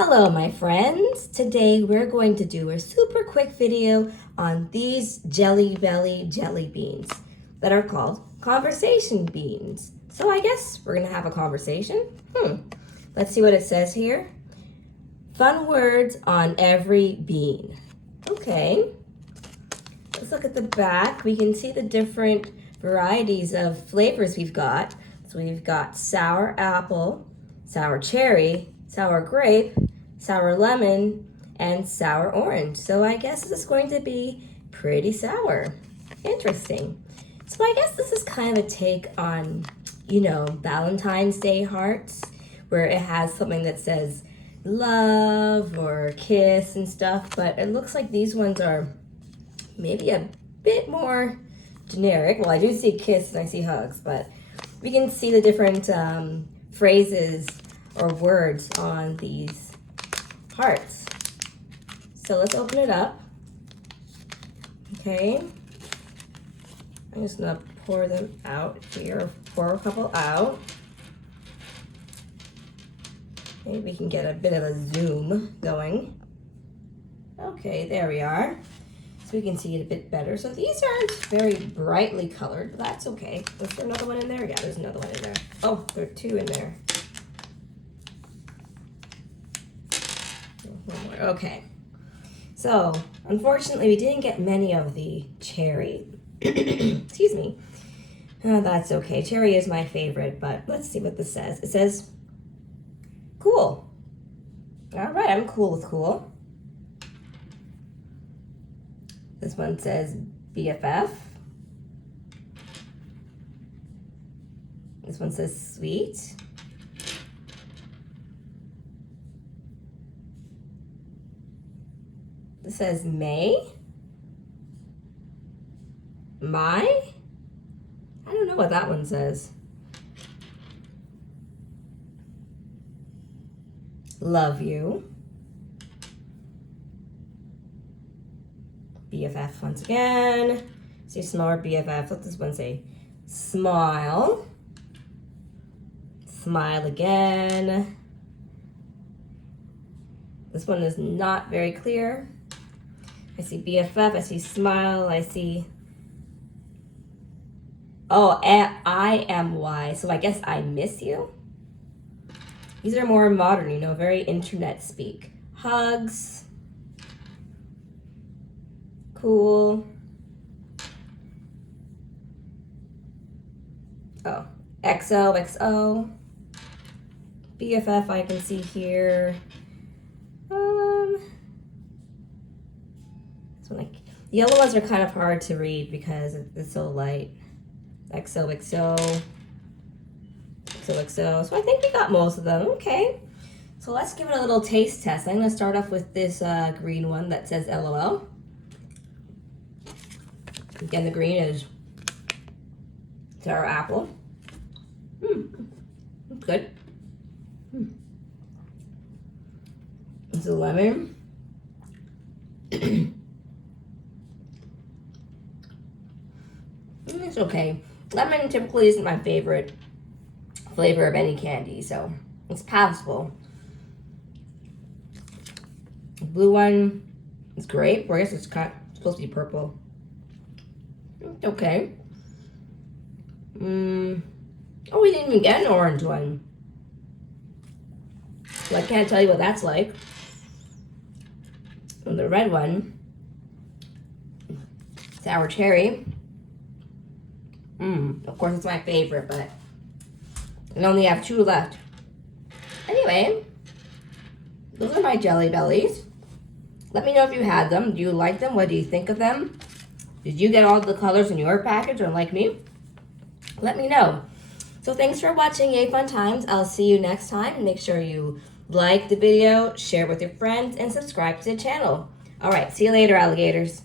Hello, my friends. Today we're going to do a super quick video on these Jelly Belly jelly beans that are called conversation beans. So I guess we're gonna have a conversation. Let's see what it says here. Fun words on every bean. Okay. Let's look at the back. We can see the different varieties of flavors we've got. So we've got sour apple, sour cherry, sour grape, sour lemon, and sour orange. So I guess this is going to be pretty sour. Interesting. So I guess this is kind of a take on, Valentine's Day hearts, where it has something that says love or kiss and stuff, but it looks like these ones are maybe a bit more generic. Well, I do see kiss and I see hugs, but we can see the different phrases or words on these hearts. So let's open it up. Okay. I'm just gonna pour them out here. Pour a couple out. Maybe we can get a bit of a zoom going. Okay, there we are. So we can see it a bit better. So these aren't very brightly colored, but that's okay. Is there another one in there? Yeah, there's another one in there. Oh, there are two in there. One more. Okay. So, unfortunately, we didn't get many of the cherry. Excuse me. That's okay. Cherry is my favorite, but let's see what this says. It says, cool. All right, I'm cool with cool. This one says BFF. This one says sweet. This says May. My? I don't know what that one says. Love you. BFF once again. See smaller BFF. What does this one say? Smile. Smile again. This one is not very clear. I see BFF, I see smile, I see, IMY, so I guess I miss you. These are more modern, very internet speak. Hugs. Cool. Oh, XOXO. BFF I can see here. The yellow ones are kind of hard to read because it's so light. XOXO. XOXO. So I think we got most of them. Okay. So let's give it a little taste test. I'm going to start off with this green one that says LOL. Again, the green is sour apple. Good. This is lemon. It's okay. Lemon typically isn't my favorite flavor of any candy, so it's passable. The blue one is grape, or I guess it's supposed to be purple. It's okay. Oh, we didn't even get an orange one. So I can't tell you what that's like. And the red one, sour cherry. Of course, it's my favorite, but I only have two left. Anyway, those are my Jelly Bellies. Let me know if you had them. Do you like them? What do you think of them? Did you get all the colors in your package, or like me? Let me know. So thanks for watching Yay Fun Times. I'll see you next time. And make sure you like the video, share with your friends, and subscribe to the channel. All right, see you later, alligators.